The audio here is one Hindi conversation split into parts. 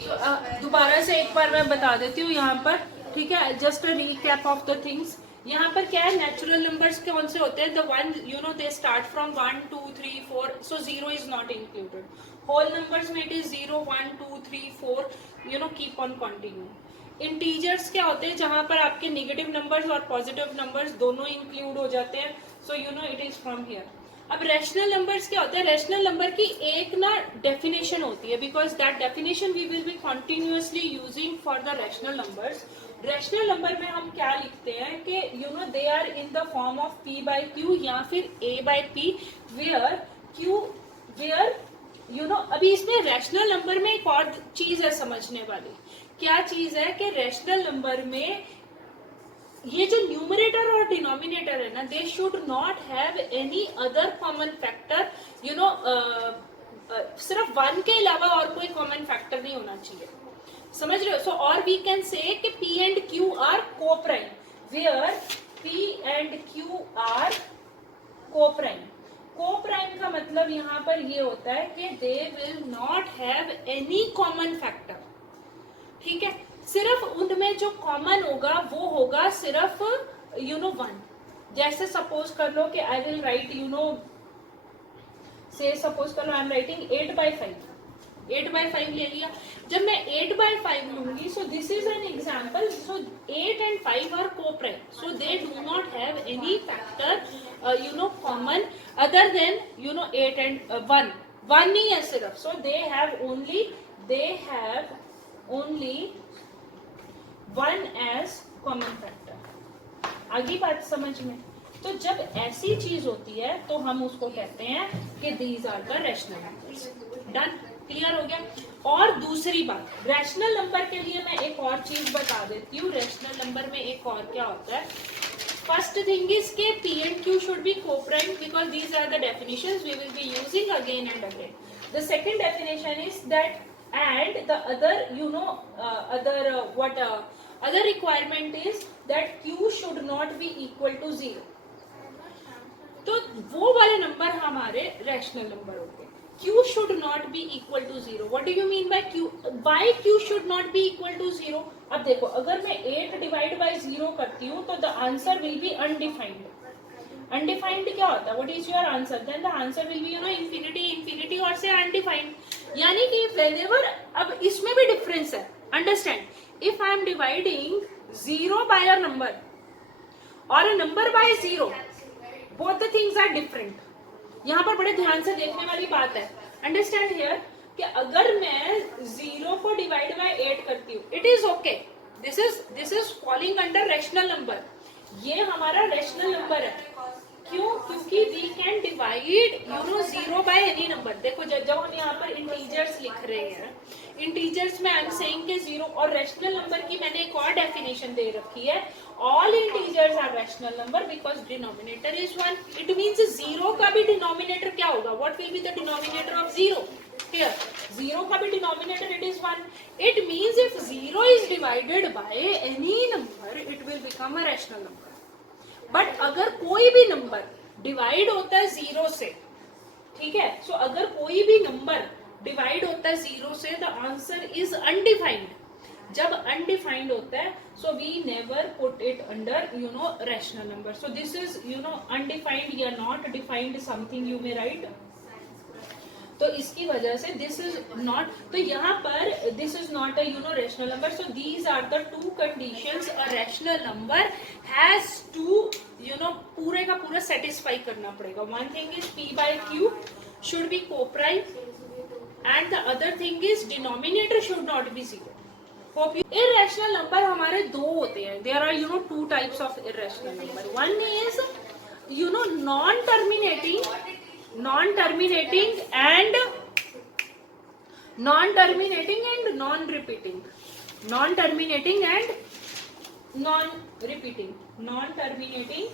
दोबारा से एक बार मैं बता देती हूँ यहाँ पर, ठीक है, just a recap of the things. यहाँ पर क्या है, नेचुरल नंबर्स कौन से होते हैं, the one you know they start from 1 2 3 4, so 0 is not included. Whole numbers में it is 0 1 2 3 4, you know keep on continue. Integers क्या होते हैं, जहां पर आपके नेगेटिव नंबर्स और पॉजिटिव नंबर्स दोनों इंक्लूड हो जाते हैं, so you know it is from here. अब रैशनल नंबर्स क्या होता है, रैशनल नंबर की एक ना डेफिनेशन होती है, because that definition we will be continuously using for the rational numbers. Rational number में हम क्या लिखते हैं कि you know they are in the form of p by q या फिर a by p, where you know. अभी इसमें रैशनल नंबर में एक और चीज है समझने वाली। क्या चीज है कि रैशनल नंबर में ये जो न्यूमरेटर और डिनोमिनेटर है ना, they should not have any other common factor, you no, सिर्फ 1 के अलावा और कोई कॉमन फैक्टर नहीं होना चाहिए, समझ रहे हो। सो और वी कैन से कि p and q are coprime, where p and q are coprime. Coprime का मतलब यहाँ पर ये होता है कि they will not have any common factor, ठीक है। सिर्फ उनमें जो कॉमन होगा वो होगा सिर्फ यू नो 1। जैसे सपोज कर लो कि I will write, you know, से सपोज कर लो आई एम राइटिंग 8/5, 8/5 ले लिया। जब मैं 8/5 लूंगी, so this is an example, so 8 and 5 are coprime, so they do not have any factor you know common other than you know 8 and 1। 1 नहीं है सिर्फ, so they have only 1 as common factor. आगे बात समझ में। तो जब ऐसी चीज होती है तो हम उसको कहते हैं कि these are the rational numbers. Done, clear हो गया। और दूसरी बात, रैशनल नंबर के लिए मैं एक और चीज बता देती हूँ। रैशनल नंबर में एक और क्या होता है, फर्स्ट थिंग इज के p and q should be co-prime because these are the definitions we will be using again and again. The second definition is that, and the other you know other requirement is that q should not be equal to 0। तो वो वाले नंबर हमारे रैशनल नंबर होते हैं। q should not be equal to 0। What do you mean by q? Why q should not be equal to 0? अब देखो, अगर मैं 8 डिवाइड बाई 0 करती हूँ तो the answer will be undefined. Undefined क्या होता है, what is your answer, then the answer will be you know infinity, infinity और से अनडिफाइंड। यानी कि व्हेनेवर, अब इसमें भी डिफरेंस है, understand. If I am dividing 0 by a number और a number by 0, both the things are different। यहाँ पर बड़े ध्यान से देखने वाली बात है, अंडरस्टैंड हियर, कि अगर मैं 0 को डिवाइड बाय 8 करती हूँ, it is okay, this is falling under rational number. ये हमारा रैशनल नंबर है। क्यों? क्योंकि we can divide you know 0 by any number. देखो जब हम यहाँ पर इंटीजर्स लिख रहे हैं, इंटीजर्स में आई एम सेइंग के 0, और रैशनल नंबर की मैंने एक और डेफिनेशन दे रखी है, all integers are rational number because denominator is 1। It means 0 का भी डिनोमिनेटर क्या होगा, what will be the denominator of 0? Here 0 का भी denominator it is 1। It means if 0 is divided by any number it will become a rational number. But अगर कोई भी नंबर डिवाइड होता है 0 से, ठीक है, सो अगर कोई भी नंबर डिवाइड होता है 0 से, द आंसर इज अनडिफाइंड। जब अनडिफाइंड होता है, so we never put it under you know rational number. So this is you know undefined या not defined something you may write. तो इसकी वजह से दिस इज नॉट, तो यहाँ पर this is not a you know rational number. So these are the two conditions a rational number has to you know पूरे का पूरा सेटिस्फाई करना पड़ेगा। One thing is p by q should be coprime and the other thing is denominator should not be 0। Hope you. Irrational number हमारे दो होते हैं। There are you know two types of irrational number. One is you no non terminating and non-repeating, non-terminating and non-repeating, non-terminating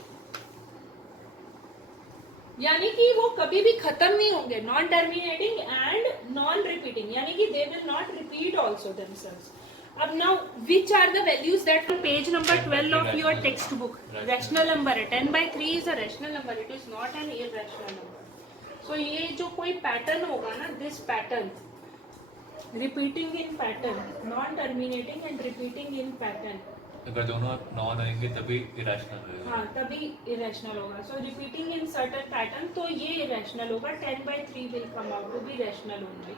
यानी कि वो कभी भी खत्म नहीं होंगे, non terminating and non repeating, यानी कि they will not repeat also themselves. अब now which are the values that page number 12 of your textbook, rational number है। 10/3 is a rational number, it is not an irrational number. So ये जो कोई पैटर्न होगा ना, this pattern repeating in pattern, non terminating and repeating in pattern. अगर दोनों नॉन आएंगे तभी इरेशनल होगा। हाँ, तभी इरेशनल होगा। So repeating in certain pattern, तो ये इरेशनल होगा। 10/3 will come out to be rational only.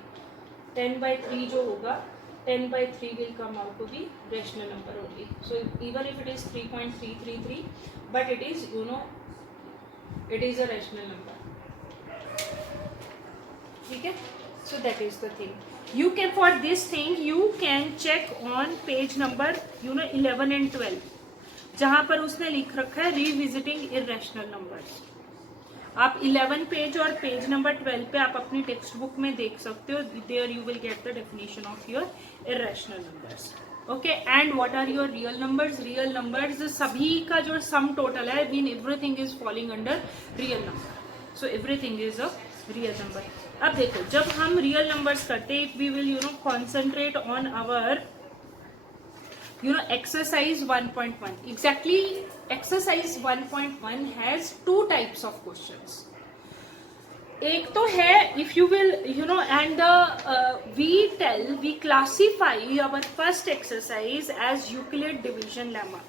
10/3 जो होगा, 10/3 will come out to be rational number only. So even if it is 3.333, but it is, it is a rational number. ठीक है? So that is the thing. You can, for this thing you can check on page number 11 and 12, जहाँ पर उसने लिख रखा है revisiting irrational numbers. आप 11 पेज और पेज नंबर 12 पे आप अपनी टेक्स्ट बुक में देख सकते हो. There you will get the definition of your irrational numbers. Okay, and what are your real numbers? Real numbers सभी का जो सम टोटल है, mean everything is falling under real number. So everything is a real number. अब देखो, जब हम रियल नंबर्स करते हैं, we will concentrate on our exercise 1.1. exactly, exercise 1.1 has two types of questions. एक तो है, if you will, and we classify our first exercise as Euclid division lemma.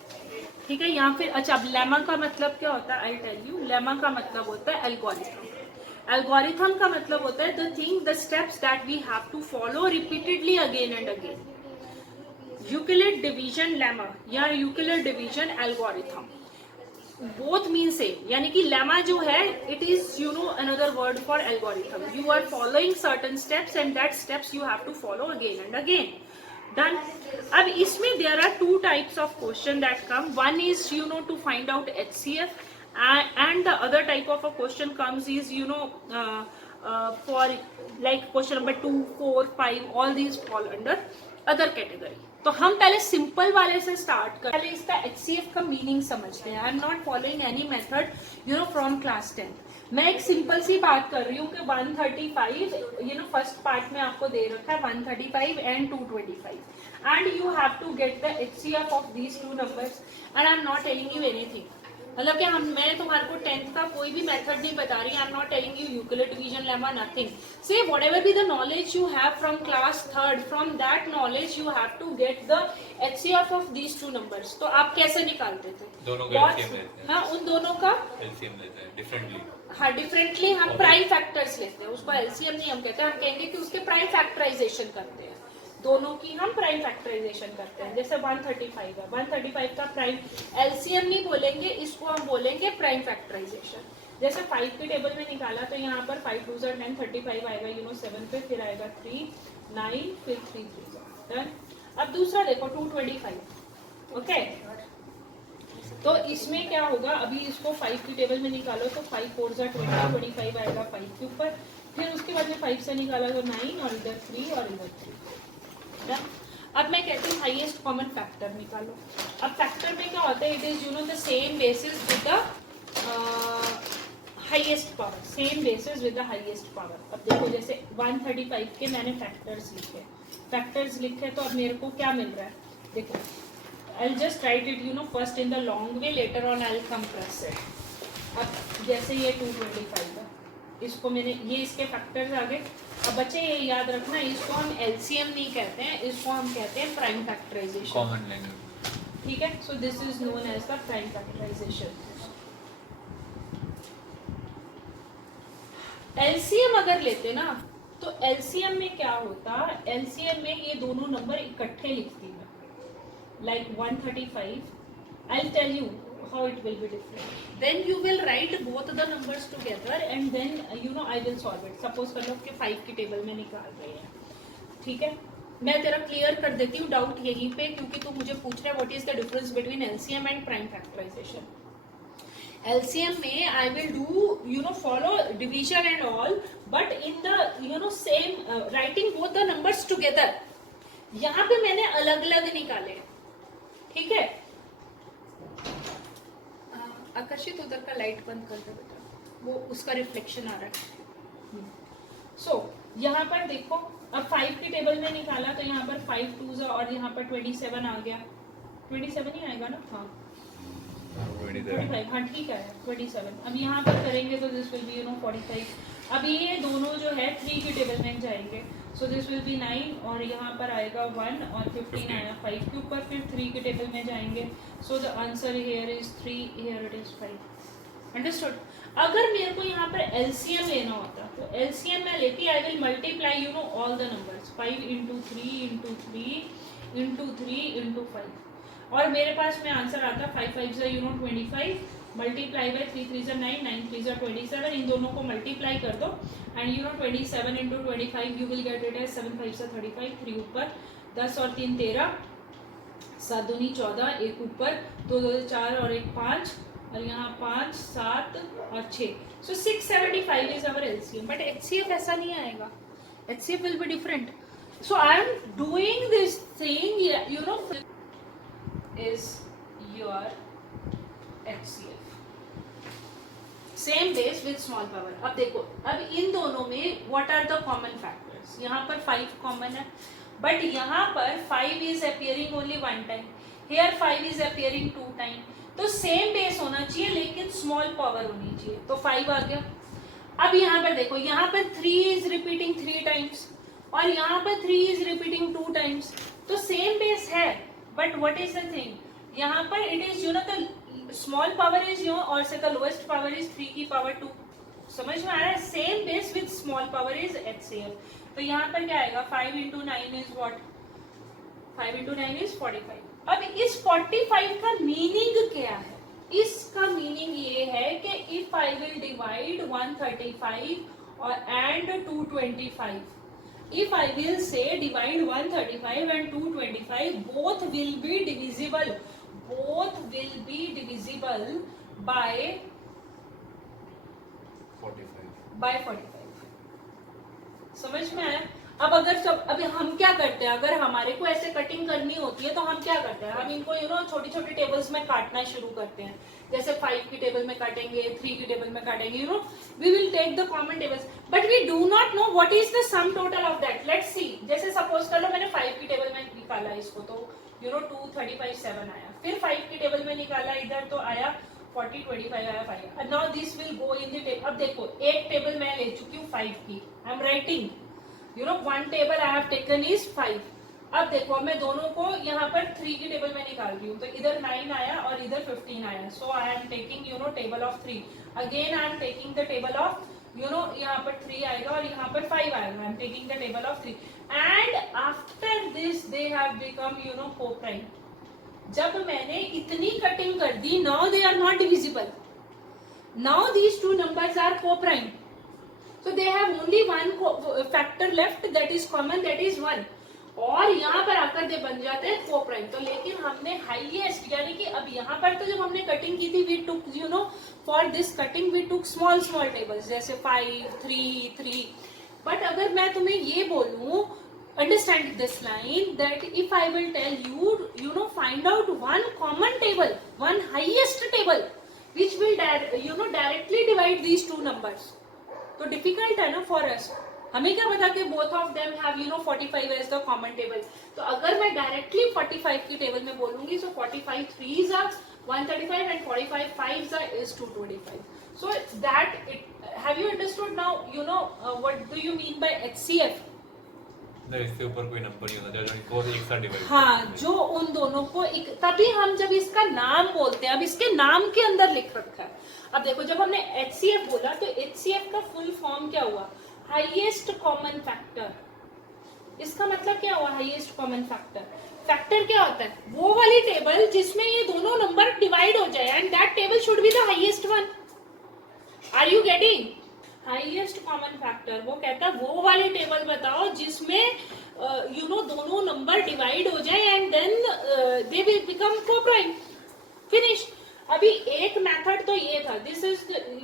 ठीक है, यहाँ फिर अच्छा, अब लेमा का मतलब क्या होता है? I'll tell you. लेमा का मतलब होता है एल्गोरिथम. एल्गोरिथम का मतलब होता है the thing, the steps that we have to follow repeatedly again and again. Euclid division lemma या Euclid division algorithm, both mean same. यानी कि लेमा जो है, it is another word for algorithm. You are following certain steps and that steps you have to follow again and again. Done. अब इसमें there are two types of question that come. One is to find out HCF, and the other type of a question comes is for like question number 2, 4, 5, all these fall under other category. तो हम पहले सिंपल वाले से स्टार्ट कर, पहले इसका HCF का मीनिंग समझते हैं. I am not following any method from class 10. मैं एक सिंपल सी बात कर रही हूँ कि 135 फर्स्ट पार्ट में आपको दे रखा है 135 and 225, and you have to get the HCF of these two numbers, and I am not telling you anything. मतलब कि मैं तुम्हारे को 10th का कोई भी मेथड नहीं बता रही. I am not telling you Euclid division lemma, nothing. Say whatever be the knowledge you have from class 3rd, from that knowledge you have to get the HCF of these two numbers. तो आप कैसे निकालते थे? दोनों का LCM लेते हैं. हाँ, उन दोनों का LCM लेते हैं डिफरेंटली. हाँ, डिफरेंटली हम प्राइम फैक्टर्स लेते हैं. उसको LCM नहीं हम कहते हैं, हम कहेंगे कि उसके प्राइम फैक्टराइजेशन करते हैं. दोनों की हम प्राइम फैक्टराइजेशन करते हैं. जैसे 135 है, 135 का प्राइम LCM नहीं बोलेंगे, इसको हम बोलेंगे प्राइम फैक्टराइजेशन. जैसे 5 की टेबल में निकाला तो यहाँ पर 5 2 10, 35 आएगा 7 पे, फिर आएगा 3 9, फिर 3 3 डन. अब दूसरा देखो 225. ओके, तो इसमें क्या होगा? अभी इसको 5 की टेबल में निकालो तो 5 4 20, 25 आएगा 5 के ऊपर. फिर उसके बाद में 5 से निकाला तो 9, और इधर 3 और इधर 3. अब मैं कहती हूँ हाईएस्ट कॉमन फैक्टर निकालो. अब फैक्टर में क्या होता है? It is the same basis with the highest power, same basis with the highest power. अब देखो, जैसे 135 के मैंने फैक्टर्स लिखे, तो अब मेरे को क्या मिल रहा है? देखो, I just right it first in the long way, later on I compress it. अब जैसे ये 225 है, इसको मैंने, ये इसके फैक्टर्स आ गए. अब बच्चे ये याद रखना, इसको हम LCM नहीं कहते हैं, इसको हम कहते हैं प्राइम फैक्टराइजेशन. Common language. ठीक है, so this is known as the prime factorisation. LCM अगर लेते ना, तो LCM में क्या होता? LCM में ये दोनों नंबर इकट्ठे लिखती है, like 135. I'll tell you how it will be different. Then you will write both the numbers together and then I will solve it. Suppose कर लो कि 5 की टेबल में निकाल रहे हैं. ठीक है, मैं तेरा क्लियर कर देती हूँ डाउट यहीं पे, क्योंकि तू मुझे पूछ रहा है what is the difference between LCM and prime factorisation. LCM में I will do follow division and all, but in the same writing both the numbers together. यहाँ पे मैंने अलग अलग निकाले. ठीक है, आकर्षित उधर का लाइट बंद कर दो बेटा, वो उसका रिफ्लेक्शन आ रहा है. सो यहाँ पर देखो, अब 5 की टेबल में निकाला तो यहाँ पर 5 2s और यहाँ पर 27 आ गया. 27 ही आएगा ना? हाँ, 25. हाँ ठीक है, 27. अब यहाँ पर करेंगे तो दिस विल बी 45. अब ये दोनों जो है 3 की टेबल में जाएंगे. सो दिस विल बी 9 और यहाँ पर आएगा 1 और 15 आया 5 के ऊपर, फिर 3 के टेबल में जाएंगे. So the answer here is 3, here it is 5. Understood. अगर मेरे को यहाँ पर एलसीएम लेना होता तो एलसीएम में लेती, I will multiply you know all the numbers, 5 into 3 into 3 into 3 into 5 और मेरे पास में आंसर आता 5 5 यू नो 25 मल्टीप्लाई बाई 3 3 9 9 3 27. इन दोनों को मल्टीप्लाई कर दो and you know 27 into 25 you will get it as 7 5 35. 3 ऊपर 10 और 3 13, 7 दूनी 14, 1 ऊपर 2 2 4 और 1 5 और यहाँ 5 7 और 6. So 675 is our LCM. But HCF ऐसा नहीं आएगा. HCF will be different. So I am doing this thing you know is your HCF. Same base with small power. अब देखो, अब इन दोनों में what are the common factors. यहाँ पर 5 कॉमन है, बट यहाँ पर 5 is appearing only 1 time, here 5 is appearing 2 time. तो सेम बेस होना चाहिए लेकिन स्मॉल पावर होनी चाहिए. तो 5 आ गया. अब यहाँ पर देखो, यहाँ पर 3 इज रिपीटिंग 3 टाइम्स और यहाँ पर 3 इज रिपीटिंग 2 टाइम्स. तो सेम बेस है, but what is the thing, यहाँ पर it is you know the small power is you और से द लोएस्ट पावर इज 3 की पावर 2. समझ में आ रहा है. Same base with small power is HCF. तो यहाँ पर क्या आएगा, 5 into 9 is what, 5 into 9 is 45. अब इस 45 का मीनिंग क्या है. इसका मीनिंग ये है कि इफ आई विल डिवाइड 135 और and 225, if I will say divide 135 and 225, both will be divisible by 45. समझ में आया. अब अगर सब अभी हम क्या करते हैं, अगर हमारे को ऐसे कटिंग करनी होती है तो हम क्या करते हैं, हम इनको यू नो छोटी छोटी टेबल्स में काटना शुरू करते हैं. जैसे 5 की टेबल में काटेंगे, 3 की टेबल में काटेंगे, you know we will take the common tables, but we do not know what is the sum total of that. Let's see. जैसे सपोज कर लो मैंने 5 की टेबल में निकाला इसको, तो यू नो 2 35 7 आया. फिर 5 की टेबल में निकाला इधर, तो आया 40 25 आया 5. Now this will go in the table. अब देखो, एक टेबल मैं ले चुकी हूँ 5 की, I am writing you know 1 table I have taken is 5. अब देखो, मैं दोनों को यहाँ पर 3 की टेबल में निकाल रही हूँ, तो इधर 9 आया और इधर 15 आया. So I am taking you know table of 3. Again I am taking the table of you know, यहाँ पर 3 आएगा और यहाँ पर 5 आएगा. I am taking the table of 3 and after this they have become you know coprime. जब मैंने इतनी कटिंग कर दी, now they are not divisible. Now these two numbers are coprime. So they have only one factor left that is common, that is 1. और यहाँ पर आकर दे बन जाते हैं कोप्राइम. तो लेकिन हमने हाईएस्ट, यानी कि अब यहाँ पर तो जब हमने कटिंग की थी, we took you know for this cutting we took small small tables जैसे 5 3 3. बट अगर मैं तुम्हें ये बोलूं, understand this line, that if I will tell you you know find out one common table, one highest table which will you know directly divide these two numbers, तो डिफिकल्ट है ना फॉर अस. हमें क्या पता कि both of them have you know 45 as the common table. तो अगर मैं डायरेक्टली 45 की टेबल में बोलूंगी, सो 45 3s are 135 and 45 5s are is 225. So that it, have you understood now you know what do you mean by HCF? इसके ऊपर कोई नंबर नहीं होता, जो एक साथ डिवाइड. हाँ, जो उन दोनों को एक, तभी हम जब इसका नाम बोलते हैं, अब इसके नाम के अंदर लिख रखा है. अब देखो, जब हमने HCF बोला तो HCF का फुल फॉर्म क्या हुआ, हाईएस्ट कॉमन फैक्टर. इसका मतलब क्या हुआ, हाईएस्ट कॉमन फैक्टर. फैक्टर क्या होता है, वो वाली टेबल जिसमें ये दोनों नंबर डिवाइड हो जाए, and that table should be the highest one. Are you getting? Highest common factor वो कहता है वो वाली टेबल बताओ जिसमें यू नो दोनों नंबर डिवाइड हो जाए and then they will become coprime. Finish. अभी एक मेथड तो ये था, this is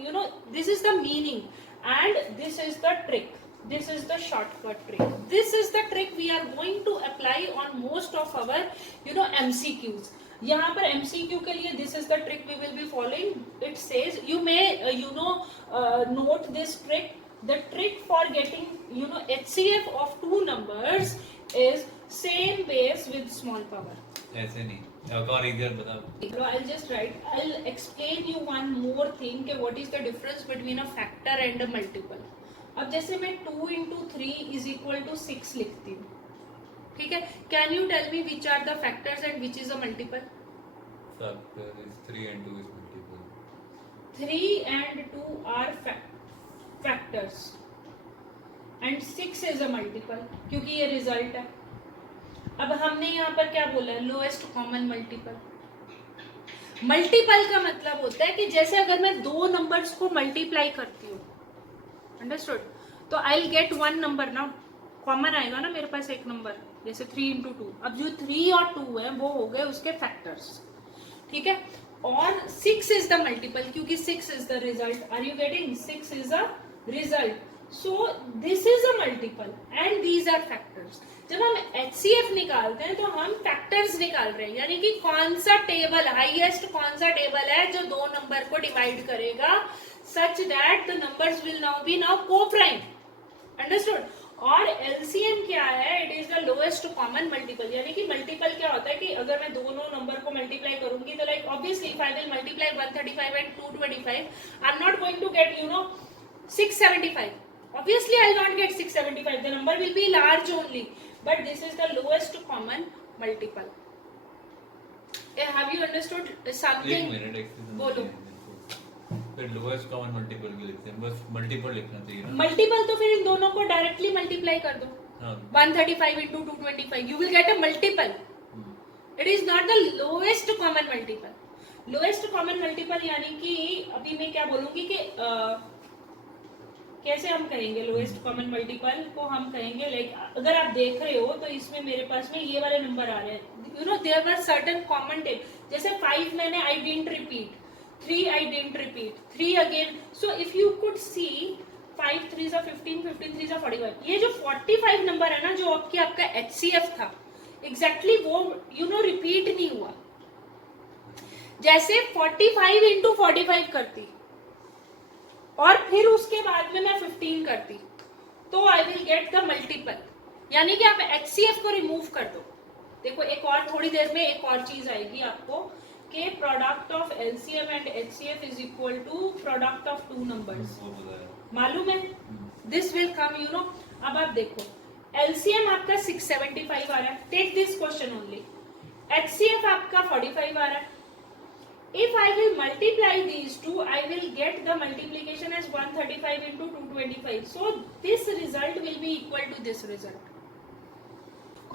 you know this is the meaning and this is the trick, this is the shortcut trick. This is the trick we are going to apply on most of our you know MCQs. यहाँ पर MCQ के लिए this is the trick we will be following. It says you may you know note this trick. The trick for getting you know HCF of two numbers is same base with small power. ऐसे नहीं, और इधर बताओ. I'll just write. I'll explain you one more thing. कि what is the difference between a factor and a multiple. अब जैसे मैं 2 into 3 is equal to 6 लिखती हूँ, ठीक है. Can you tell me which are the factors and which is a multiple? Factor is 3 and 2 is multiple. 3 and 2 are factors and 6 is a multiple, क्योंकि ये रिजल्ट है. अब हमने यहाँ पर क्या बोला है? Lowest common multiple. मल्टीपल का मतलब होता है कि जैसे अगर मैं दो नंबर्स को मल्टीप्लाई करती हूँ, अंडरस्टूड, तो I will get one number ना, कॉमन आएगा ना मेरे पास एक नंबर, जैसे 3 into 2. अब जो 3 और 2 है वो हो गए उसके फैक्टर्स, ठीक है. और 6 इज द मल्टीपल, क्योंकि 6 is the result. Are you getting? 6 is a result. So this is a multiple and these are factors. जब हम HCF निकालते हैं तो हम फैक्टर्स निकाल रहे हैं, यानी कि कौन सा टेबल हाईएस्ट, कौन सा टेबल है जो दो नंबर को डिवाइड करेगा such that the numbers will now be co-prime. Understood? और LCM क्या है? It is the lowest common multiple. यानी कि मल्टीपल क्या होता है कि अगर मैं दोनों नंबर को मल्टीप्लाई करूंगी तो like obviously if I will multiply 135 and 225, I'm not going to get 675. Obviously I will not get 675. The number will be large only. But this is the lowest common multiple. Have you understood something? एक मिनट बोलो. फिर लोएस्ट कॉमन मल्टीपल भी लिखते हैं, बस मल्टीपल लिखना चाहिए ना. मल्टीपल तो फिर इन दोनों को डायरेक्टली मल्टीप्लाई कर दो. हाँ. 135 into 225, you will get a multiple. It is not the lowest common multiple. Lowest common multiple यानी कि अभी मैं क्या बोलूंगी कि कैसे हम कहेंगे लोएस्ट कॉमन मल्टीपल को? हम कहेंगे लाइक अगर आप देख रहे हो तो इसमें मेरे पास में ये वाले नंबर आ रहे हैं, there were certain common tail. जैसे 5 मैंने I didn't repeat, 3 I didn't repeat, 3 again. So if you could see 5 3s are 15, 15 3s are 45. ये जो 45 नंबर है ना जो आपका HCF था, एग्जैक्टली वो रिपीट नहीं हुआ. जैसे 45 into 45 करती और फिर उसके बाद में मैं 15 करती तो I will get the multiple. यानी कि आप HCF को रिमूव कर दो. देखो एक और थोड़ी देर में एक और चीज आएगी आपको कि product of LCM and HCF is equal to product of two numbers. मालूम है? दिस विल कम अब आप देखो LCM आपका 675 आ रहा है. Take this question only. HCF आपका 45 आ रहा है. If I will multiply these two, I will get the multiplication as 135 into 225. So this result will be equal to this result.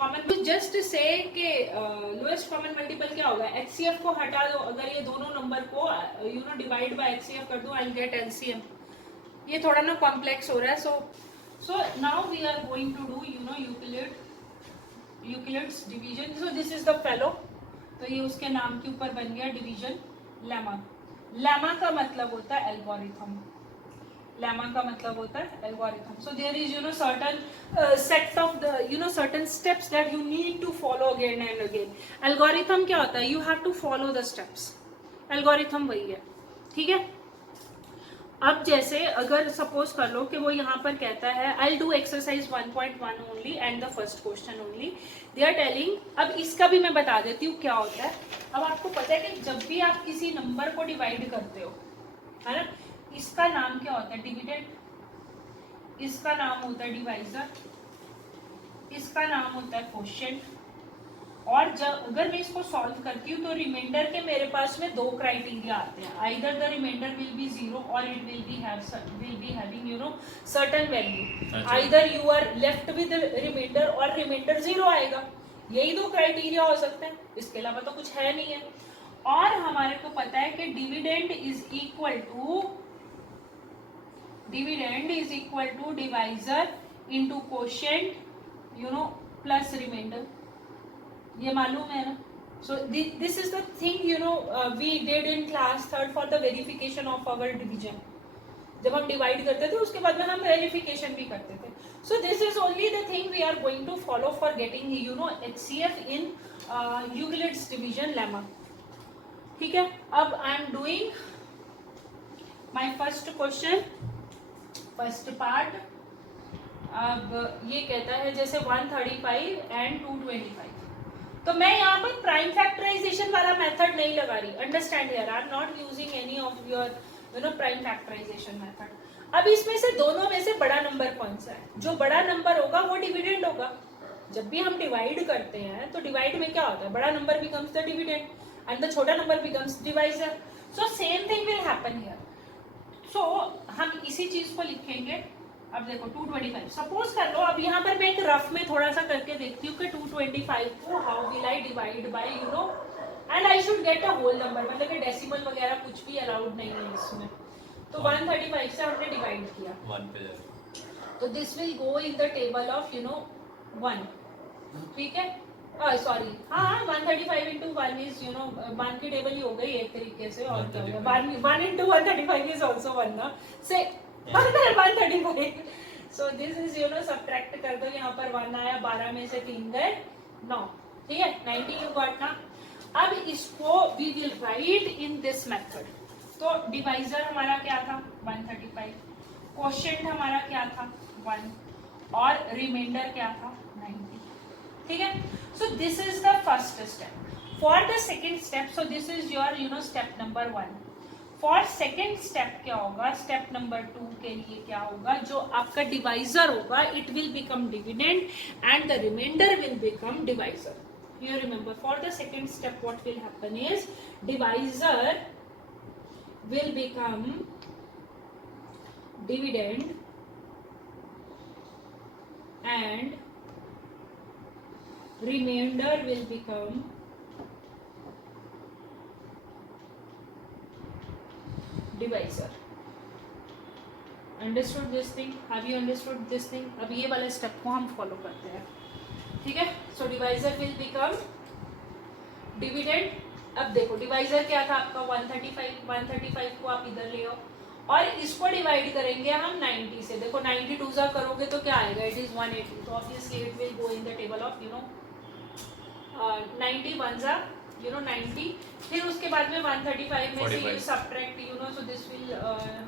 Common just say कि lowest common multiple क्या होगा? HCF को हटा दो, अगर ये दोनों नंबर को divide by HCF कर दो, I'll get LCM. ये थोड़ा ना complex हो रहा है. So now we are going to do Euclid's division. So this is the fellow. तो ये उसके नाम के ऊपर बन गया डिवीजन लेमा. लेमा का मतलब होता है एल्गोरिथम. लेमा का मतलब होता है algorithm. So there is certain set of the certain steps that you need to follow again and again. Algorithm क्या होता है? You have to follow the steps. Algorithm वही है, ठीक है. अब जैसे अगर सपोज कर लो कि वो यहाँ पर कहता है I will do exercise 1.1 only and the first question only. They are telling, अब इसका भी मैं बता देती हूँ क्या होता है. अब आपको पता है कि जब भी आप किसी नंबर को डिवाइड करते हो, है ना, इसका नाम क्या होता है? डिविडेंड. इसका नाम होता है डिवाइजर. इसका नाम होता है क्वोशिएंट. और जब अगर मैं इसको सॉल्व करती हूँ तो रिमाइंडर के मेरे पास में दो क्राइटेरिया आते हैं. Either the remainder will be 0 और it will be having certain value. Either you are left with remainder और रिमाइंडर 0 आएगा. यही दो क्राइटेरिया हो सकते हैं, इसके अलावा तो कुछ है नहीं है. और हमारे को पता है कि dividend is equal to divisor into quotient plus remainder. ये मालूम है ना. So this is the thing we did in class 3rd for the verification of our division. जब हम डिवाइड करते थे उसके बाद में हम वेरिफिकेशन भी करते थे. So this is only the thing we are going to follow for getting HCF in Euclid's division lemma. ठीक है. अब I am doing my first question, first part. अब ये कहता है जैसे 135 एंड 225. तो मैं यहाँ पर प्राइम फैक्टराइजेशन वाला मेथड नहीं लगा रही. Understand here, I am not using any of your prime factorisation method. अब इसमें से दोनों में से बड़ा नंबर कौन सा है? जो बड़ा नंबर होगा वो डिविडेंड होगा। जब भी हम डिवाइड करते हैं तो डिवाइड में क्या होता है, बड़ा number becomes the dividend and the छोटा number becomes divisor. So same thing will happen here. सो हम इसी चीज को लिखेंगे। अब देखो 225 सपोज कर लो, अब यहाँ पर मैं एक रफ में थोड़ा सा करके देखती हूँ कि 225 को how will I divide by you know, and I should get a whole number, मतलब कि डेसिमल वगैरह कुछ भी अलाउड नहीं है इसमें। तो 135 से हमने डिवाइड किया, 1 पे जाएगा, तो this will go in the table of you no 1, ठीक है, सॉरी हाँ 135 इंटू 1 इज यू नो 1 की टेबल ही हो गई एक तरीके से, और क्या होगा 1 इंटू 135 इज ऑल्सो 1 ना, से 135। सो this is you no subtract कर दो, यहाँ पर 1 आया, 12 में से 3 गए 9, ठीक है 90 यू गॉट ना। अब इसको we will write in this method. तो डिवाइजर हमारा क्या था 135, क्वोशिएंट हमारा क्या था 1, और रिमाइंडर क्या था 90, ठीक है। So this is the first step. For the second step, so this is your you know step number 1। For second step क्या होगा, स्टेप नंबर 2 के लिए क्या होगा, जो आपका डिवाइजर होगा it will become dividend and the remainder will become divisor. You remember for the second step what will happen is divisor will become dividend and remainder will become divisor. Understood this thing? Have you understood this thing? अब ये वाले स्टेप को हम फॉलो करते हैं, ठीक है। सो डिवाइजर विल बिकम डिविडेंड। अब देखो डिवाइजर क्या था आपका 135 को आप इधर ले आओ और इसको डिवाइड करेंगे हम 90 से। देखो 90 2 करोगे तो क्या आएगा, इट इज 180, तो obviously it will go in the table of you know 90 1 you know 90, फिर उसके बाद में 135 में से you subtract you know, so this will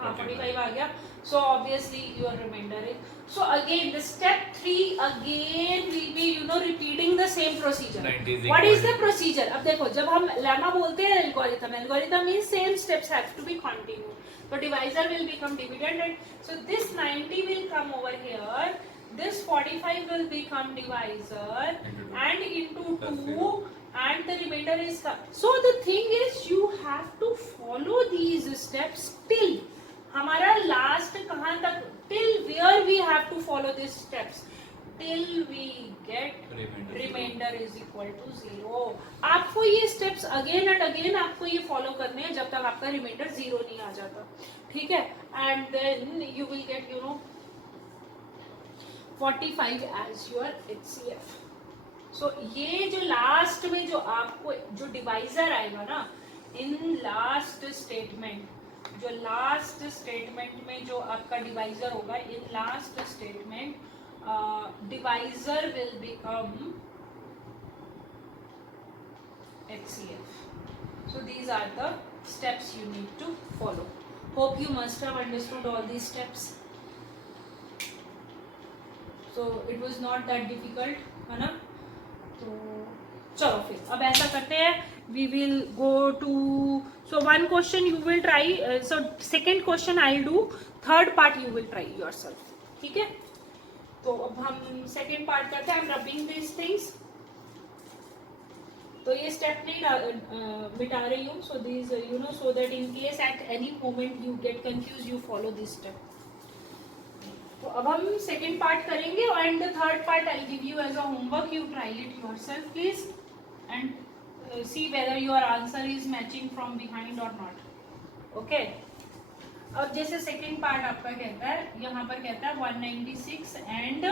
हाँ 45 आ गया। So obviously your remainder is, so again the step 3 again will be you know repeating the same procedure. What is the procedure? अब देखो जब हम लेमा बोलते हैं algorithm, algorithm means same steps have to be continue. So divisor will become dividend, and so this 90 will come over here, this 45 will become divisor and into 2 and the remainder is come. So the thing is you have to follow these steps till हमारा last कहाँ तक, till where we have to follow these steps till we get remainder is equal to 0। आपको ये steps again and again आपको ये follow करने हैं जब तक आपका remainder 0 नहीं आ जाता, ठीक है। and then you will get you know 45 as your HCF। so ये जो लास्ट में जो आपको जो डिवाइजर आएगा ना, इन लास्ट स्टेटमेंट, जो लास्ट स्टेटमेंट में जो आपका डिवाइजर होगा, in last statement divisor will become HCF। so these are the steps you need to follow. Hope you must have understood all these steps. so it was not that difficult, है ना। तो चलो फिर अब ऐसा करते हैं, we will go to, so one question you will try, so second question I'll do, third part you will try yourself, ठीक है। तो अब हम सेकेंड पार्ट करते हैं, I am rubbing this things. तो ये स्टेप नहीं मिटा रही हूँ, so this you know so that in case at any moment you get confuse you follow this step. तो अब हम सेकेंड पार्ट करेंगे and the third part I give you as a homework, you try it yourself please and see whether your answer is matching from behind और नॉट, ओके। अब जैसे सेकेंड पार्ट आपका कहता है, यहाँ पर कहता है 196 एंड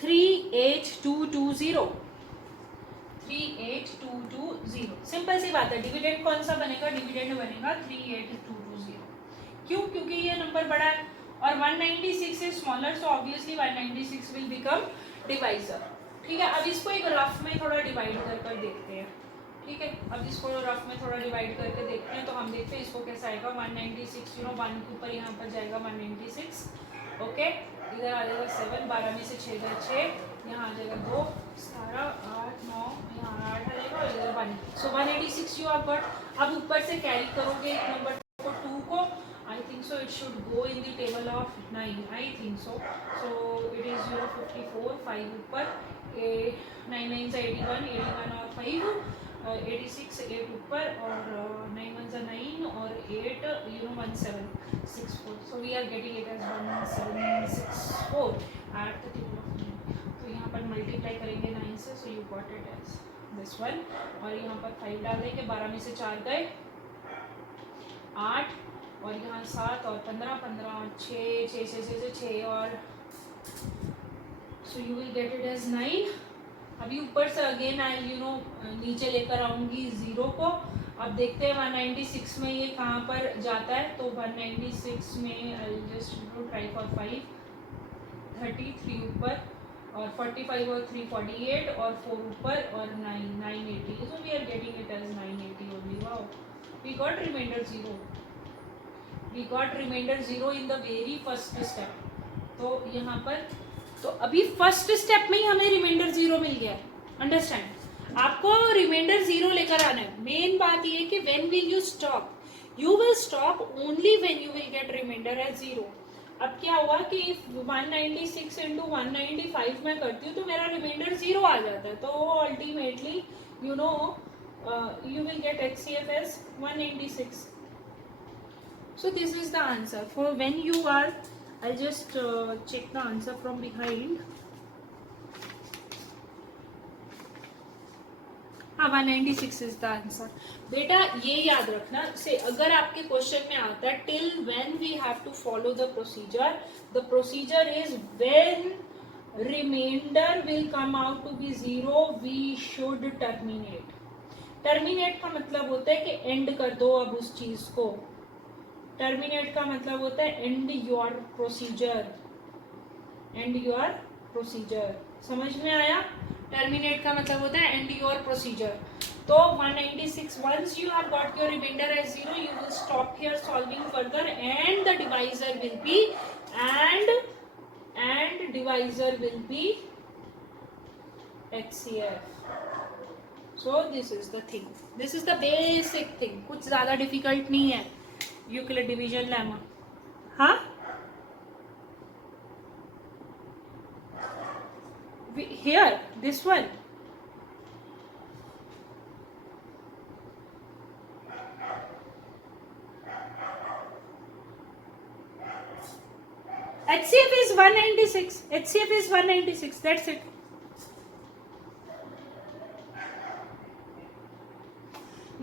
38220, 38220। सिंपल सी बात है, डिविडेंड कौन सा बनेगा, डिविडेंड बनेगा 38220। क्यों? क्योंकि ये नंबर बड़ा है और 196 is smaller, so obviously 196 will become divisor, ठीक है। अब इसको एक रफ में थोड़ा डिवाइड कर देखते हैं, ठीक है। अब इसको रफ में थोड़ा डिवाइड करके देखते हैं, तो हम देखते हैं इसको कैसा आएगा। 196 यू नो 1 के ऊपर यहाँ पर जाएगा 196, ओके। इधर आ जाएगा 7, 12 में से 6 गए 6, यहाँ आ जाएगा 2, 17, 8, 9, यहाँ 8 आ जाएगा और इधर 1। सो 186 यू आप गॉट। अब ऊपर से कैरी करोगे एक नंबर को 2 को, I think so it should go in the table of 9, I think so. So it is 54, 5 ऊपर, 9 9 से 81, 81 और 5 86, 8 ऊपर और 9 1 से 9 और 8 1764. So we are getting it as 1764 at the table of 9. तो यहाँ पर मल्टीप्लाई करेंगे 9 से, so you got it as this one. और यहाँ पर 5 डाल देंगे, 12 में से 4 गए 8 और यहाँ 7 और 15 15 6 6 6 6 6 और so you will get it as 9. अभी ऊपर से अगेन आई नीचे लेकर आऊंगी 0 को. अब देखते हैं 196 में ये कहाँ पर जाता है. तो 196 में आई जस्ट ट्राई फॉर 5 33 ऊपर और 45 और 3 48 और 4 ऊपर और 9 980. So we are getting it as 980 only. Wow, we got remainder 0. We got remainder 0 in the very first step. तो यहाँ पर तो अभी फर्स्ट स्टेप में ही हमें रिमाइंडर 0 मिल गया. अंडरस्टैंड? आपको रिमाइंडर 0 लेकर आना है. मेन बात ये है कि when will you stop? You will stop only when you will get remainder as 0. अब क्या हुआ कि 196 इंटू 195 मैं करती हूँ तो मेरा रिमाइंडर 0 आ जाता है. तो ultimately you will get HCF as 196. So this is the answer. For when you are, I'll just check the answer from behind. हाँ 196 is the answer. बेटा ये याद रखना से अगर आपके क्वेश्चन में आता है till when we have to follow the procedure is when remainder will come out to be 0 we should terminate. Terminate का मतलब होता है कि एंड कर दो अब उस चीज को. टर्मिनेट का मतलब होता है and your procedure. And your procedure समझ में आया? टर्मिनेट का मतलब होता है एंड योर प्रोसीजर. तो 196 once you have got your remainder as 0 you will stop here solving further and the divisor will be and divisor will be HCF. So this is the thing. This is the basic thing. कुछ ज़्यादा difficult नहीं है. Euclid division lemma. हाँ? Here, this one. HCF is 196. HCF is 196. That's it.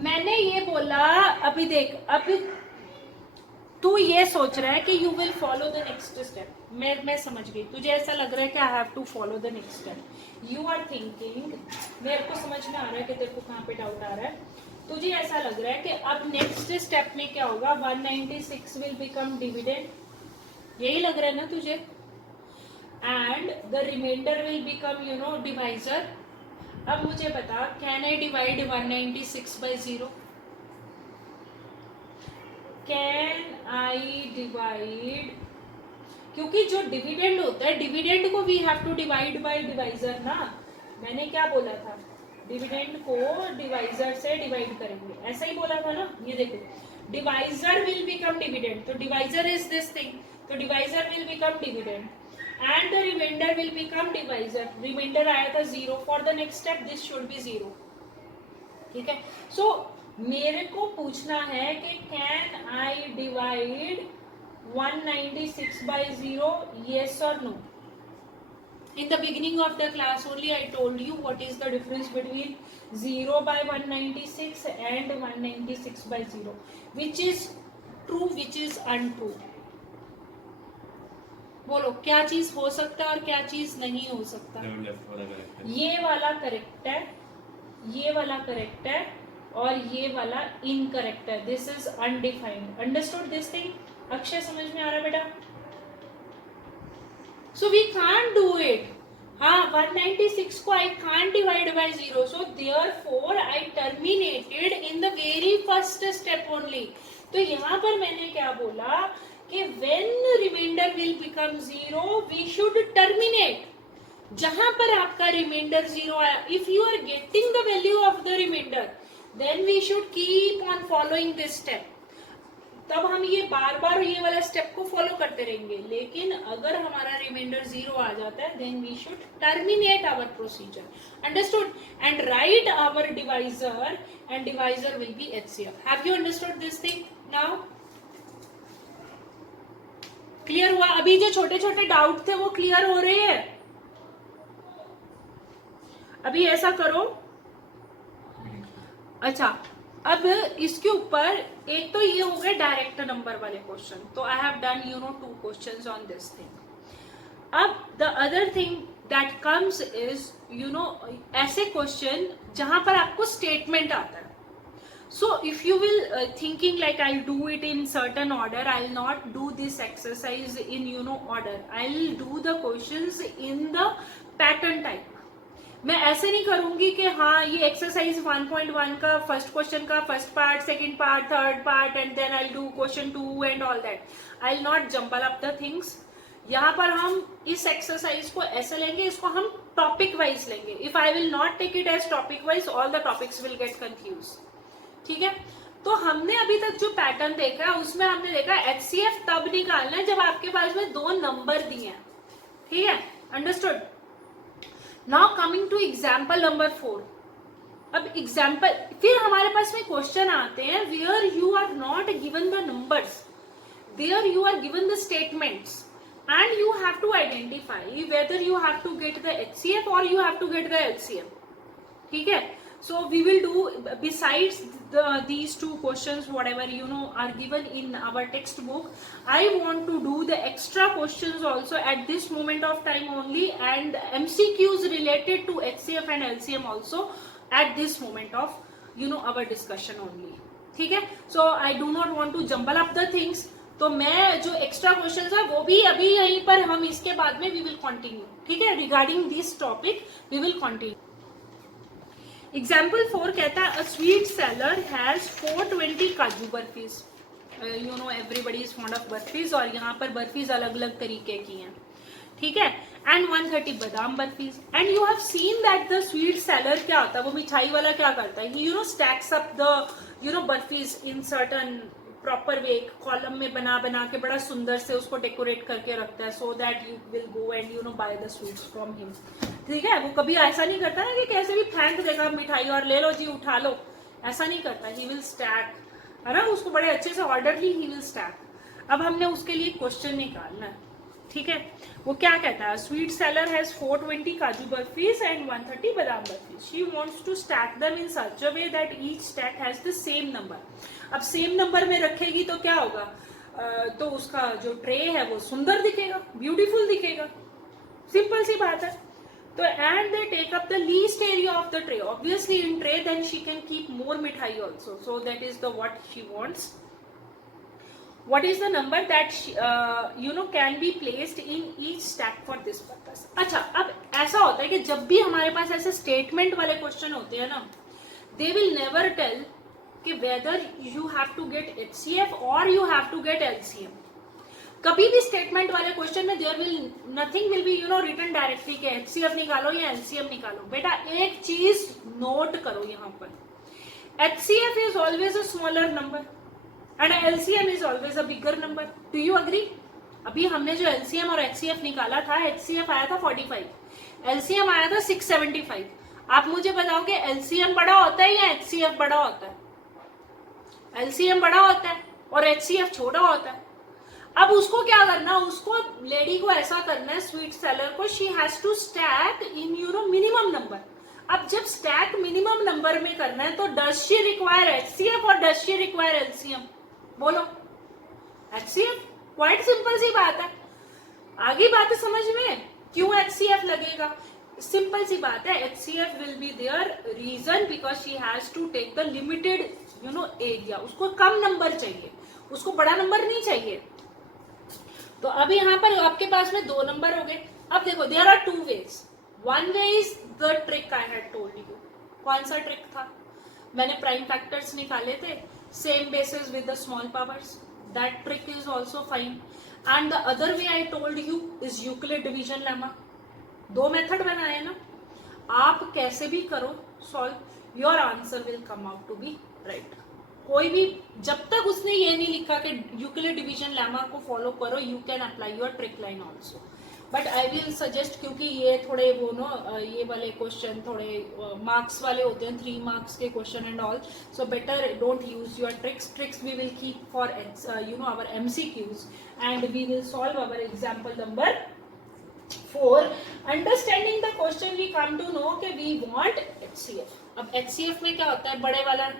मैंने ये बोला अभी देख अभी तू ये सोच रहा है कि you will follow the next step. मैं समझ गई. तुझे ऐसा लग रहा है कि I have to follow the next step. You are thinking, मेरे को समझ में आ रहा है कि तेरे को कहाँ पे डाउट आ रहा है. तुझे ऐसा लग रहा है कि अब नेक्स्ट स्टेप में क्या होगा, 196 विल बिकम डिविडेंड. यही लग रहा है ना तुझे? And the remainder will become divisor. अब मुझे बता, can I divide 196 by 0? Can I divide? क्योंकि जो डिविडेंड होता है डिविडेंड को we have to divide by divisor ना. मैंने क्या बोला था? डिविडेंड को डिवाइजर से डिवाइड करेंगे, ऐसा ही बोला था ना. ये देखो, डिवाइजर विल बिकम डिविडेंड. तो डिवाइजर इज दिस थिंग. तो divisor will become dividend and the remainder will become divisor. Remainder आया था 0. For the next step this should be 0. ठीक है. So मेरे को पूछना है कि can I divide 196 by 0? Yes or no? In the beginning of the class only I told you what is the difference between 0 by 196 and 196 by 0. Which is true, which is untrue? बोलो क्या चीज हो सकता है और क्या चीज नहीं हो सकता. ये वाला करेक्ट है, ये वाला करेक्ट है और ये वाला इनकरेक्ट है. This is undefined. Understood this thing? Akshay समझ में आ रहा है बेटा? So we can't do it. हाँ 196 को I can't divide by 0. So therefore I terminated in the very first step only. तो यहाँ पर मैंने क्या बोला कि when remainder will become 0 we should terminate. जहां पर आपका रिमाइंडर 0 आया, if you are getting the value of the remainder then we should keep on following this step. तब हम ये बार बार ये वाला स्टेप को फॉलो करते रहेंगे, लेकिन अगर हमारा रिमाइंडर 0 आ जाता है then we should terminate our procedure, understood, and write our divisor, and divisor will be HCF. Have you understood this thing now? Clear हुआ? अभी जो छोटे छोटे डाउट थे वो क्लियर हो रहे हैं? अभी ऐसा करो, अच्छा अब इसके ऊपर एक तो ये हो गए डायरेक्ट नंबर वाले क्वेश्चन, तो I have done 2 questions on this thing. अब the other thing that comes is ऐसे क्वेश्चन जहां पर आपको स्टेटमेंट आता है. So if you will thinking like I'll do it in certain order, I'll not do this exercise in order. I'll do the questions in the pattern type. मैं ऐसे नहीं करूंगी कि हाँ ये एक्सरसाइज 1.1 का फर्स्ट क्वेश्चन का first part, second part, third part and then I do question 2 and all that. I will not jumble up the things. यहाँ पर हम इस एक्सरसाइज को ऐसे लेंगे, इसको हम टॉपिक वाइज लेंगे. If I will not take it as topic wise, all the topics will get confuse. ठीक है, तो हमने अभी तक जो पैटर्न देखा है उसमें हमने देखा HCF तब निकालना है जब आपके पास में 2 नंबर दिए हैं. ठीक है, understood. Now coming to example number 4. अब एग्जाम्पल फिर हमारे पास में क्वेश्चन आते हैं where you are not given the numbers, where you are given the statements, and you have to identify whether you have to get the HCF or you have to get the LCM. ठीक है, so we will do besides these 2 questions whatever are given in our textbook, I want to do the extra questions also at this moment of time only, and MCQs related to HCF and LCM also at this moment of our discussion only. ठीक है, so I do not want to jumble up the things. तो मैं जो एक्स्ट्रा क्वेश्चंस है वो भी अभी यहीं पर हम इसके बाद में वी विल कंटिन्यू. ठीक है, regarding this topic we will continue. Example 4 कहता है a sweet seller has 420 kaju barfis. Everybody is fond of barfis, और यहाँ पर बर्फीज अलग अलग तरीके की हैं. ठीक है, एंड 130 बादाम barfis. And you have seen that the sweet seller क्या होता है, वो मिठाई वाला क्या करता है, he stacks up the barfis in certain proper way, एक कॉलम में बना बना के बड़ा सुंदर से उसको डेकोरेट करके रखता है, so that you will go and by the sweets from him. ठीक है, वो कभी ऐसा नहीं करता ना कि कैसे भी फेंक देगा मिठाई और ले लो जी उठा लो, ऐसा नहीं करता. ही विल स्टैक, है ना, उसको बड़े अच्छे से ऑर्डरली ही विल स्टैक. अब हमने उसके लिए क्वेश्चन निकालना है. ठीक है, वो क्या कहता है, sweet seller has 420 kaju बर्फीज and 130 बादाम barfis. She wants to stack them in such a way that each stack has the same number. अब सेम नंबर में रखेगी तो क्या होगा, तो उसका जो ट्रे है वो सुंदर दिखेगा, ब्यूटीफुल दिखेगा. सिंपल सी बात है. तो and they take up the least area of the tray. Obviously in tray then she can keep more मिठाई also, so that is the what she wants. What is the number that can be placed in each stack for this purpose? अच्छा, अब ऐसा होता है कि जब भी हमारे पास ऐसे स्टेटमेंट वाले क्वेश्चन होते हैं ना, they will never tell कि whether you have to get HCF or you have to get LCM. कभी भी स्टेटमेंट वाले क्वेश्चन में there will nothing will be written directly कि HCF निकालो या LCM निकालो. बेटा एक चीज नोट करो यहाँ पर, HCF is always a smaller number and LCM is always a bigger number. Do you agree? अभी हमने जो LCM और HCF निकाला था, HCF आया था 45, LCM आया था 675. आप मुझे बताओगे LCM बड़ा होता है या HCF बड़ा होता है? LCM बड़ा होता है और HCF छोटा होता है. अब उसको क्या करना, उसको लेडी को ऐसा करना है, स्वीट सेलर को, she has to stack in minimum number. अब जब स्टैक मिनिमम नंबर में करना है तो डज शी रिक्वायर HCF और डज शी रिक्वायर LCM? बोलो. HCF. क्वाइट सिंपल सी बात है. आगे बात है समझ में, क्यों HCF लगेगा? सिंपल सी बात है, HCF will be there reason because she has to take the limited area. उसको कम नंबर चाहिए, उसको बड़ा नंबर नहीं चाहिए. तो अब यहाँ पर आपके पास में 2 नंबर हो गए. अब देखो, there are 2 ways. One way is the trick I had told you. कौन सा ट्रिक था? मैंने प्राइम फैक्टर्स निकाले थे, same basis with the small powers. That trick is also fine. And the other way I told you is Euclid division lemma. 2 method बनाए ना, आप कैसे भी करो solve, your answer will come out to be right. कोई भी, जब तक उसने ये नहीं लिखा कि यूक्लिड डिवीजन लेमा को फॉलो करो, you can apply your trick line also, but I will suggest, क्योंकि ये थोड़े वो नो ये वाले क्वेश्चन थोड़े मार्क्स वाले होते हैं, 3 मार्क्स के question and all, so better don't use your tricks we will keep for our MCQs and we will solve our example number 4. Understanding the question we come to know कि वी वांट HCF. अब HCF में क्या होता है, बड़े वाला,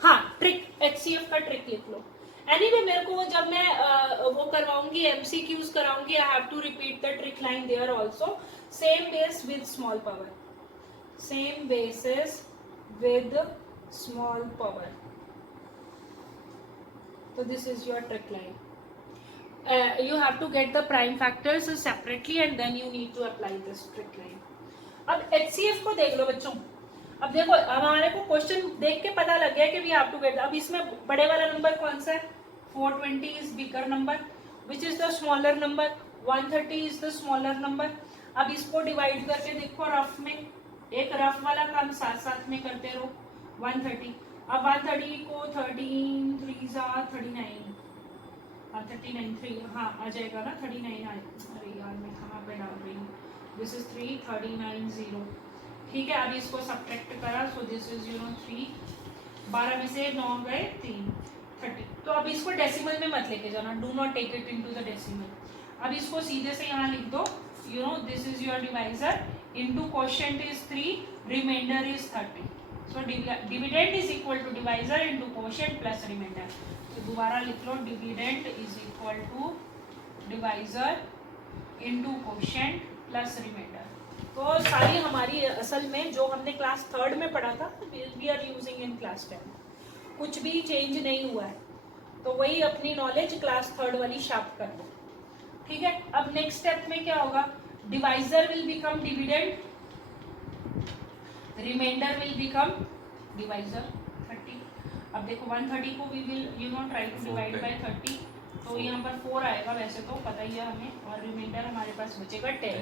हाँ ट्रिक, HCF का ट्रिक लिख लो. एनीवे मेरे को जब मैं वो करवाऊंगी MCQs कराऊंगी, I have to repeat the trick line there also. Same base with small power, same basis with small power. So this is your trick line. You have to get the prime factors separately and then you need to apply this trick line. अब HCF को देख लो बच्चों. अब देखो हमारे को क्वेश्चन देख के पता लग गया कि वी हैव टू गेट. अब इसमें बड़े वाला नंबर कौन सा है, 420 is bigger number, which is the smaller number, 130 is the smaller number. अब इसको डिवाइड करके देखो रफ में, एक रफ वाला काम साथ साथ में करते रहो. 130, अब 130 को 13 3 39, 39 3, हाँ आ जाएगा ना 39 आए. अरे यार मैं कहाँ पे डाल रही हूँ, दिस इज 3 39 0. ठीक है, अब इसको सब्ट्रैक्ट करा, सो दिस इज 3, 12 में से 9 गए 3, 30. तो अब इसको डेसिमल में मत लेके जाना, do not take it into the decimal. अब इसको सीधे से यहाँ लिख दो, this is your divisor, into quotient is 3, remainder is 30. So dividend is equal to divisor into quotient plus remainder. तो दोबारा लिख लो, dividend is equal to divisor into quotient plus remainder. तो सारी हमारी असल में जो हमने क्लास 3rd में पढ़ा था, we are using in class 10. कुछ भी चेंज नहीं हुआ है, तो वही अपनी नॉलेज क्लास 3rd वाली शार्प कर लो. ठीक है, अब नेक्स्ट स्टेप में क्या होगा, divisor will become dividend, remainder will become divisor 30. अब देखो 130 को we will try to divide by 30, तो यहाँ पर 4 आएगा, वैसे तो पता ही है हमें, और रिमाइंडर हमारे पास बचेगा 10.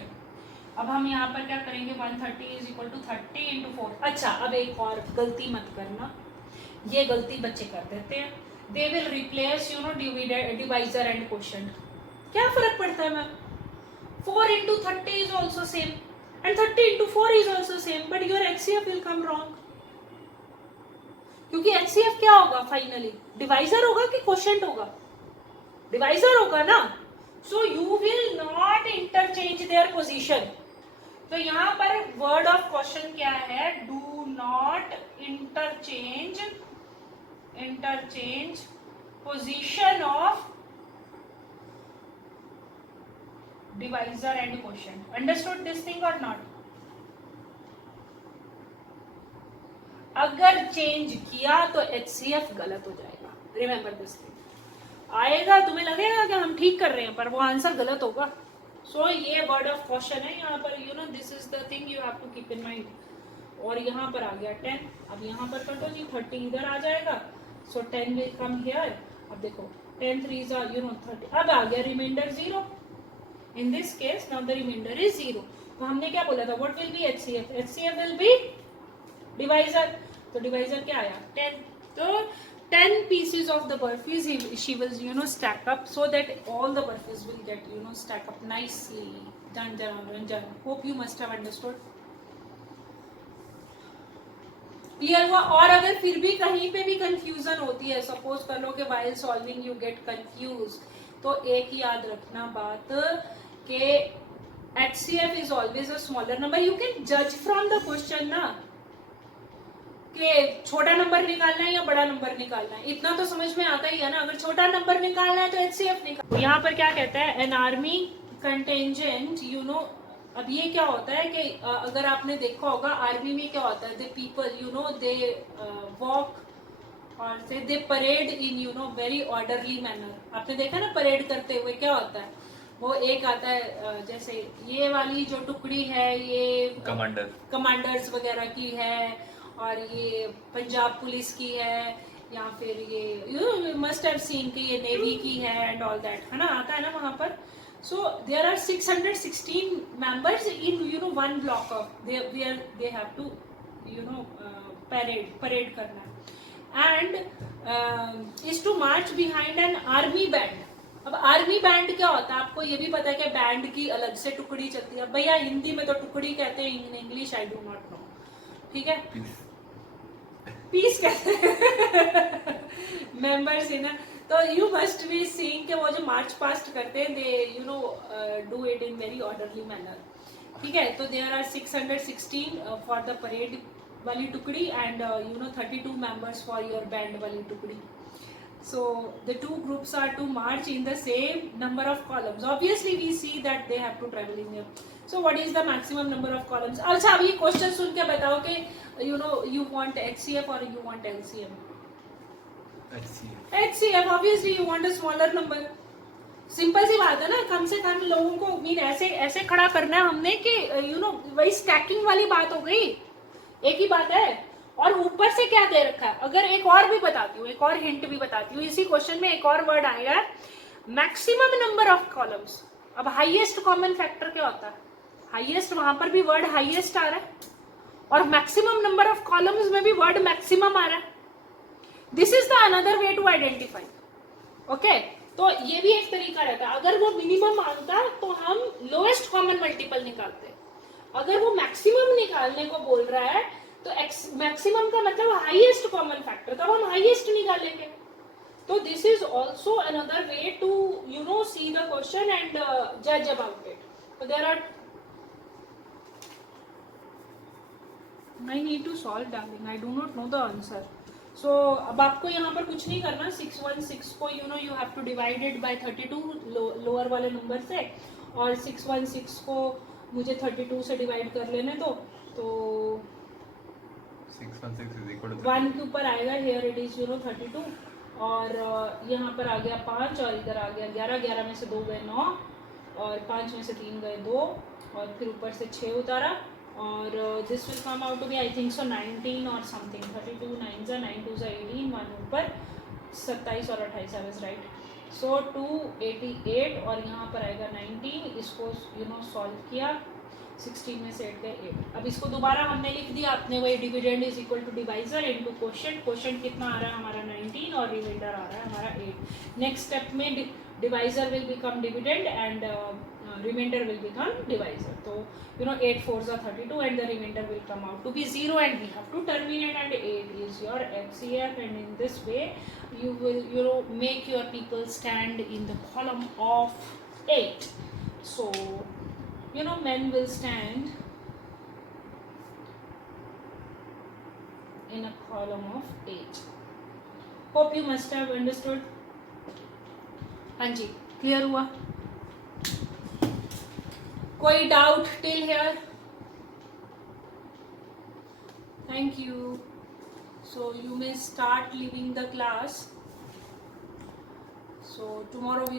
अब हम यहाँ पर क्या करेंगे, 130 इज इक्वल टू 30 इंटू 4. अच्छा, अब एक और गलती मत करना, ये गलती बच्चे कर देते हैं, they will replace divisor and quotient. क्या फर्क पड़ता है ma'am, 4 into 30 is also same and 30 into 4 is also same, but your HCF will come wrong. क्योंकि HCF क्या होगा फाइनली, डिवाइजर होगा कि क्वोशिएंट होगा, डिवाइजर होगा ना. So you will not interchange their position. तो यहाँ पर वर्ड ऑफ क्वेश्चन क्या है, do not interchange position of divisor and quotient. Understood this thing और नॉट? अगर चेंज किया तो HCF गलत हो जाएगा. Remember this thing. आएगा, तुम्हें लगेगा कि हम ठीक कर रहे हैं, पर वो आंसर गलत होगा. सो ये वर्ड ऑफ क्वेश्चन है यहाँ पर, this is the thing you have to keep in mind. और यहाँ पर आ गया 10, अब यहाँ पर कर दो जी, 30 इधर आ जाएगा, सो 10 विल कम हियर. अब देखो 10 3 30, अब आ गया remainder 0. In this case now the remainder is 0. तो हमने क्या बोला था, what will be HCF? HCF will be divisor. तो डिवाइजर क्या आया 10. तो 10 pieces of the burfis she will stack up so that all the burfis will get stack up nicely. Done. Hope you must have understood. Clear हुआ? और अगर फिर भी कहीं पे भी कंफ्यूजन होती है, सपोज कर लो कि while solving you get confused, तो एक याद रखना बात कि HCF is always a smaller number. You can judge from the question ना कि छोटा नंबर निकालना है या बड़ा नंबर निकालना है, इतना तो समझ में आता ही है ना. अगर छोटा नंबर निकालना है तो HCF निकाल. तो यहाँ पर क्या कहता है, एन आर्मी कंटेंजेंट, अब ये क्या होता है कि अगर आपने देखा होगा आर्मी में क्या होता है, दे पीपल दे वॉक और से they parade in very orderly manner. आपने देखा ना परेड करते हुए क्या होता है, वो एक आता है जैसे ये वाली जो टुकड़ी है ये कमांडर्स वगैरह की है, और ये पंजाब पुलिस की है, या फिर ये यू मस्ट हैव सीन कि ये नेवी की है एंड ऑल दैट, है ना, आता है ना वहां पर. So there are 616 members in one block of, they have to parade करना है, and is to march behind an army band. अब आर्मी बैंड क्या होता है आपको ये भी पता है कि बैंड की अलग से टुकड़ी चलती है। भैया हिंदी में तो टुकड़ी कहते हैं, in English I do not no, ठीक है, पीस कहते हैं मेंबर्स है ना। तो यू मस्ट बी सीइंग कि वो जो मार्च पास्ट करते हैं they do it in very orderly manner, ठीक है। तो there are 616 for the parade वाली टुकड़ी and 32 members for your band वाली टुकड़ी। So the two groups are to march in the same number of columns. Obviously we see that they have to travel in here. So what is the maximum number of columns? अच्छा अभी क्वेश्चन सुन के बताओ कि you want HCF or you want LCM? HCF obviously you want a smaller number. Simple सी बात है ना, कम से कम लोगों को मीन ऐसे खड़ा करना है हमने कि वही स्टैकिंग वाली बात हो गई, एक ही बात है। और ऊपर से क्या दे रखा है, अगर एक और भी बताती हूँ, एक और हिंट भी बताती हूँ, इसी क्वेश्चन में एक और वर्ड आएगा मैक्सिमम नंबर ऑफ कॉलम्स। अब हाईएस्ट कॉमन फैक्टर क्या होता है, हाईएस्ट, वहां पर भी वर्ड हाईएस्ट आ रहा है और मैक्सिमम नंबर ऑफ कॉलम्स में भी वर्ड मैक्सिमम आ रहा है। This is the another way to identify, okay. तो ये भी एक तरीका रहता है, अगर वो मिनिमम मांगता तो हम लोएस्ट कॉमन मल्टीपल निकालते, अगर वो मैक्सिमम निकालने को बोल रहा है तो मैक्सिमम का मतलब हाईएस्ट कॉमन फैक्टर, तब हम हाईएस्ट निकालेंगे। तो this is also another way to see the question and जज अबाउट इट। तो there are, I need to solve darling, I do not know the answer. सो अब आपको यहाँ पर कुछ नहीं करना, 616 को you have to divide it by 32 lower वाले नंबर से, और 616 को मुझे 32 से डिवाइड कर लेने दो। तो 616 is equal to 1 के ऊपर आएगा, हियर इट इज 32, और यहाँ पर आ गया 5 और इधर आ गया 11, 11 में से 2 गए 9 और 5 में से 3 गए 2 और फिर ऊपर से 6 उतारा, और this will come out to be I think so 19 और समथिंग, 32 9 9 2 18, 1 ऊपर 27 और 28, आई वाज राइट। सो 288 और यहाँ पर आएगा 19, इसको सॉल्व किया, 16 में से 8 गए 8। अब इसको दोबारा हमने लिख दिया, अपने वही dividend is equal to divisor into quotient. Quotient कितना आ रहा है हमारा 19 और रिमाइंडर आ रहा है हमारा 8। नेक्स्ट स्टेप में divisor will become dividend and remainder will become divisor. तो 8 4s are 32 and the remainder will come out to be 0 and we have to terminate, and 8 is your HCF, and in this way you will make your people stand in the column of 8. So men will stand in a column of 8. Hope you must have understood. हाँ जी, क्लियर हुआ? कोई doubt till here? Thank you. So you may start leaving the class. So tomorrow we